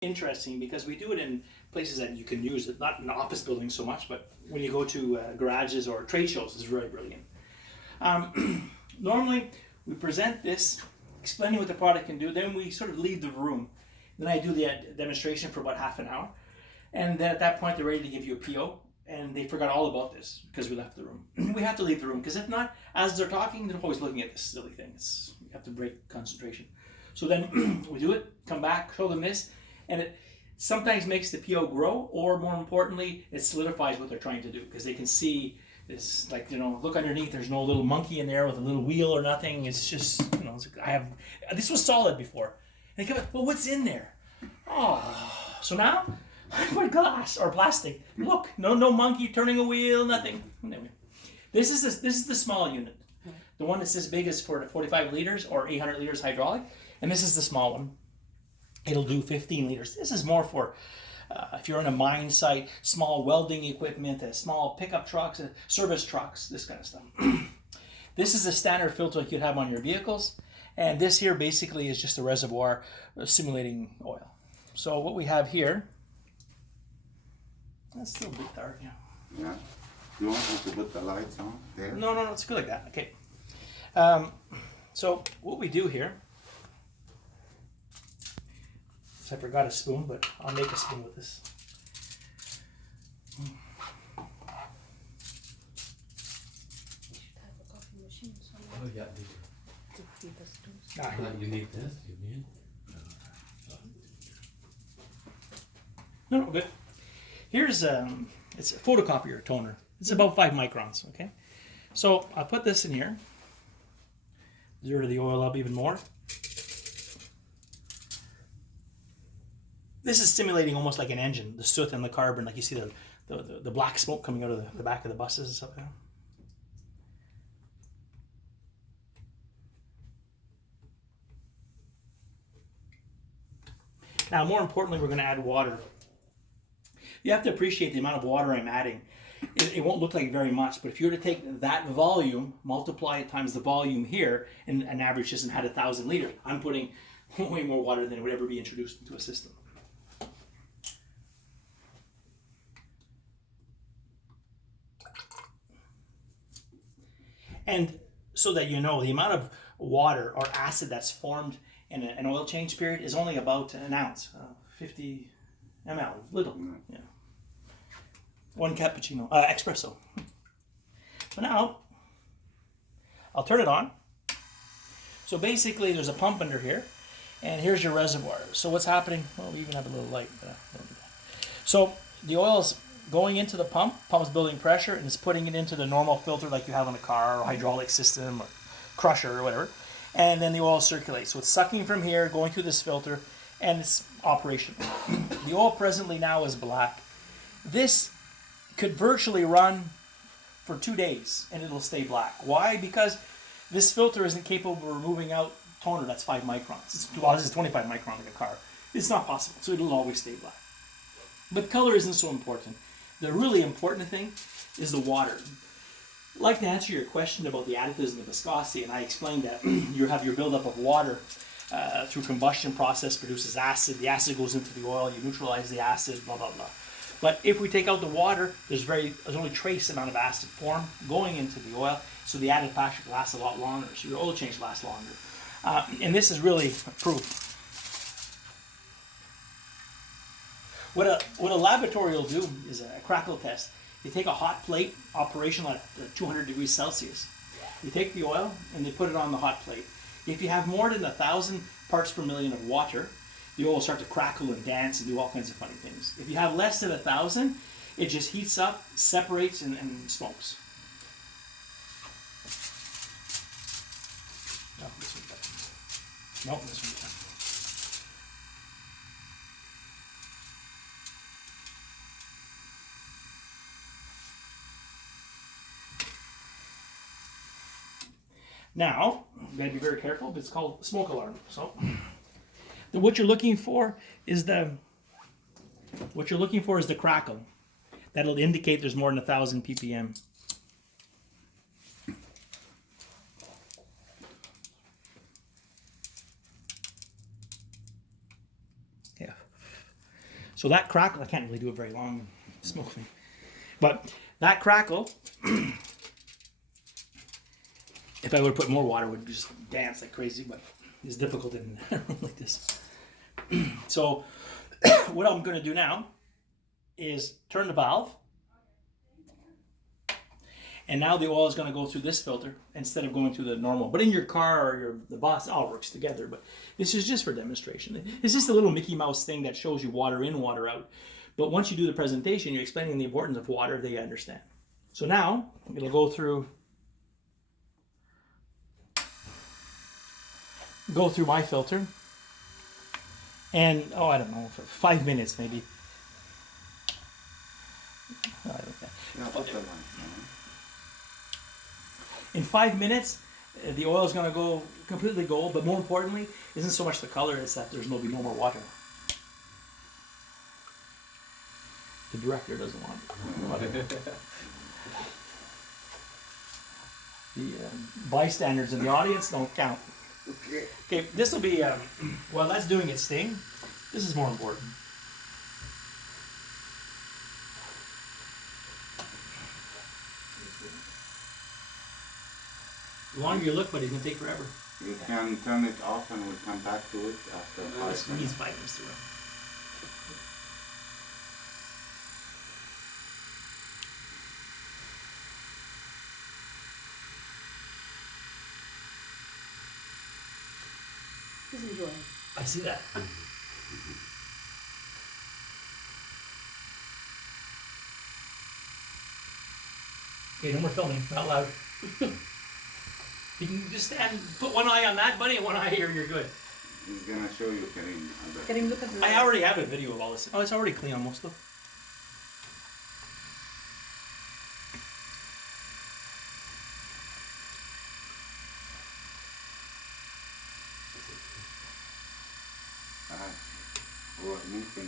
interesting because we do it in places that you can use it, not in office buildings so much, but when you go to garages or trade shows, it's really brilliant. Normally, we present this, explaining what the product can do, then we sort of leave the room. Then I do the demonstration for about half an hour, and then at that point they're ready to give you a PO, and they forgot all about this because we left the room. We have to leave the room, because if not, as they're talking, they're always looking at this silly thing. You have to break concentration. So then we do it, come back, show them this, and it sometimes makes the PO grow, or more importantly, it solidifies what they're trying to do, because they can see this, like, look underneath, there's no little monkey in there with a little wheel or nothing. It's just, this was solid before. And they come, well, what's in there? Oh, so now I put glass or plastic. Look, no monkey turning a wheel, nothing. Anyway, this is the small unit. The one that's this big is for the 45 liters or 800 liters hydraulic, and this is the small one. It'll do 15 liters. This is more for if you're in a mine site, small welding equipment, small pickup trucks, service trucks, this kind of stuff. This is a standard filter like you'd have on your vehicles, and this here basically is just a reservoir simulating oil. So what we have here, that's still a bit dark, yeah. Yeah. You want us to put the lights on there? No, it's good like that. Okay. So what we do here, I forgot a spoon, but I'll make a spoon with this. You should have a coffee machine somewhere Oh, yeah. to feed us tools. You need this, you mean? No, good. Here's it's a photocopier toner. It's about 5 microns. Okay, so I'll put this in here. Zero the oil up even more. This is simulating almost like an engine, the soot and the carbon, like you see the black smoke coming out of the back of the buses and stuff like that. Now, more importantly, we're going to add water. You have to appreciate the amount of water I'm adding. It won't look like very much, but if you were to take that volume, multiply it times the volume here, and an average system had 1,000 liters, I'm putting way more water than would ever be introduced into a system. And so that you know, the amount of water or acid that's formed in an oil change period is only about an ounce, 50 ml, little. Yeah. 1 cappuccino, espresso. So now, I'll turn it on. So basically, there's a pump under here, and here's your reservoir. So what's happening? Well, we even have a little light. But don't do that. So the oil's going into the pump's building pressure, and it's putting it into the normal filter like you have on a car or hydraulic system or crusher or whatever. And then the oil circulates. So it's sucking from here, going through this filter, and it's operational. The oil presently now is black. This could virtually run for 2 days, and it'll stay black. Why? Because this filter isn't capable of removing out toner that's 5 microns. Well, this is 25 microns like a car. It's not possible, so it'll always stay black. But color isn't so important. The really important thing is the water. I'd like to answer your question about the additives and the viscosity, and I explained that you have your buildup of water through combustion process produces acid. The acid goes into the oil, you neutralize the acid, blah, blah, blah. But if we take out the water, there's only trace amount of acid form going into the oil, so the added factor lasts a lot longer, so your oil change lasts longer. And this is really proof. What a laboratory will do is a crackle test. You take a hot plate, operational at 200 degrees Celsius. You take the oil and they put it on the hot plate. If you have more than 1,000 parts per million of water, the oil will start to crackle and dance and do all kinds of funny things. If you have less than 1,000, it just heats up, separates, and smokes. No, this one's better. No, this one's better. Now, you gotta be very careful, but it's called smoke alarm. So, what you're looking for is the crackle. That'll indicate there's more than 1,000 ppm. Yeah. So that crackle, I can't really do it very long, smoke me. But that crackle, if I would put more water, it would just dance like crazy, but it's difficult in a room like this. So what I'm going to do now is turn the valve. And now the oil is going to go through this filter instead of going through the normal. But in your car or the bus, it all works together. But this is just for demonstration. It's just a little Mickey Mouse thing that shows you water in, water out. But once you do the presentation, you're explaining the importance of water, they understand. So now it'll go through my filter. And, I don't know, for 5 minutes maybe. I don't know. Yeah, put the lights on. In 5 minutes, the oil is going to go completely gold, but more importantly, isn't so much the color, it's that there's going to be no more water. The director doesn't want it. The bystanders in the audience don't count. Okay. Okay, this will be, while that's doing its thing, this is more important. The longer you look, but it's going to take forever. You can turn it off and we'll come back to it after 5 This minutes. needs 5 minutes to run. He's enjoying. I see that. Okay, no more filming, not loud. You can just stand, put one eye on that, buddy, and one eye here, you're good. He's gonna show you, Karim. Can you look at the... I already have a video of all this. Oh, it's already clean almost, though. هو ممكن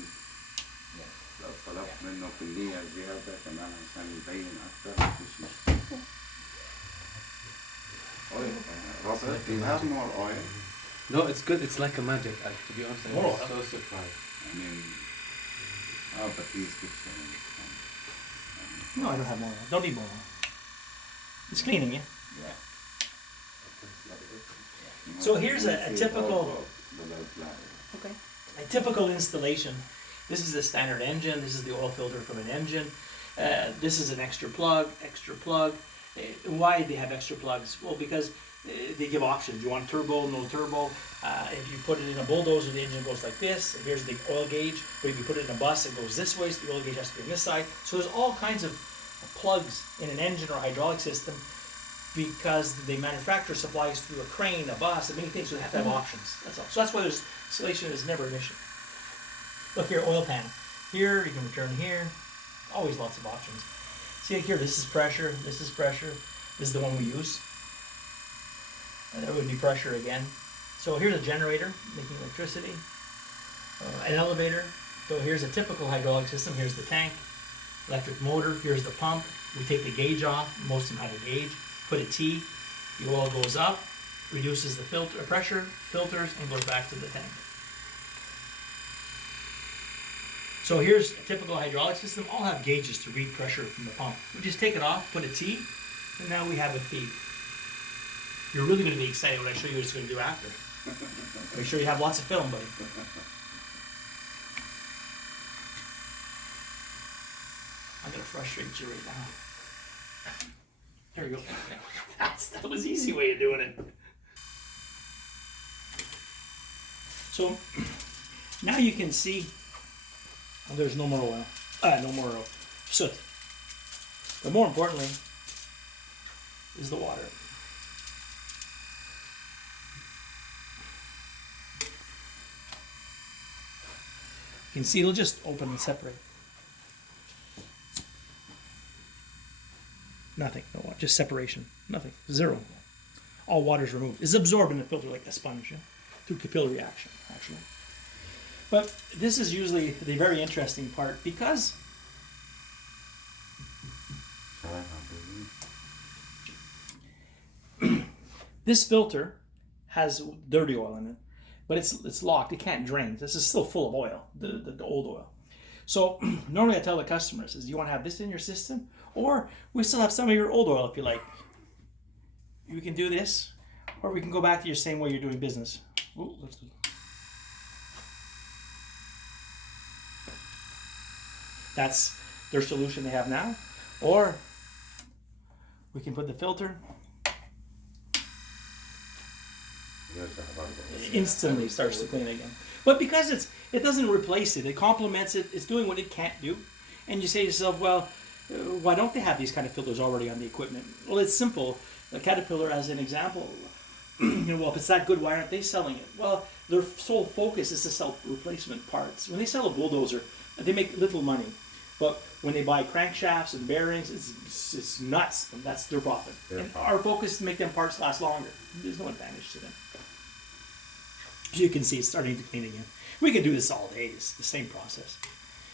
لو طلبت منه كمية زيادة كمان عشان يبين أكتر مفيش مشكلة. Oil, Robert, do you have more oil? No, it's good. It's like a magic. To be honest, I More was oil? so surprised. I mean, but he's picturing. No, I don't have more oil. Don't need more oil. It's cleaning, yeah? Yeah. So here's a typical... Okay. A typical installation. This is a standard engine. This is the oil filter from an engine. This is an extra plug, extra plug. Why they have extra plugs? Well, because they give options. You want turbo, no turbo. If you put it in a bulldozer, the engine goes like this. Here's the oil gauge. But if you put it in a bus, it goes this way, so the oil gauge has to be on this side. So there's all kinds of plugs in an engine or hydraulic system because the manufacturer supplies through a crane, a bus, and many things, so they have to have options. That's all. So that's why there's installation is never an issue. Look here, oil pan. Here, you can return here. Always lots of options. See here, this is pressure, this is pressure. This is the one we use. And there would be pressure again. So here's a generator making electricity. An elevator. So here's a typical hydraulic system. Here's the tank. Electric motor. Here's the pump. We take the gauge off. Most of them have a gauge. Put a T. The oil goes up, reduces the pressure, filters, and goes back to the tank. So here's a typical hydraulic system. All have gauges to read pressure from the pump. We just take it off, put a T, and now we have a feed. You're really going to be excited when I show you what it's going to do after. Make sure you have lots of film, buddy. I'm going to frustrate you right now. There we go. That was an easy way of doing it. So now you can see there's no more oil. No more soot. But more importantly is the water. You can see it'll just open and separate. Nothing, no water, just separation. Nothing, zero. All water's removed. It's absorbed in the filter like a sponge, yeah? Through capillary action, actually. But this is usually the very interesting part because this filter has dirty oil in it, but it's locked. It can't drain. This is still full of oil, the old oil. So normally I tell the customers is you want to have this in your system, or we still have some of your old oil if you like. You can do this, or we can go back to your same way you're doing business. Ooh, that's their solution they have now. Or we can put the filter, instantly starts to clean again. But because it doesn't replace it, it complements it, it's doing what it can't do. And you say to yourself, well, why don't they have these kind of filters already on the equipment? Well, it's simple. The Caterpillar, as an example, well, if it's that good, why aren't they selling it? Well, their sole focus is to sell replacement parts. When they sell a bulldozer, they make little money. But when they buy crankshafts and bearings, it's nuts. That's their profit. And our focus is to make them parts last longer. There's no advantage to them. As you can see, it's starting to clean again. We can do this all day. It's the same process.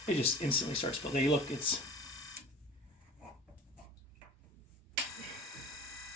It just instantly starts filtering. Look, it's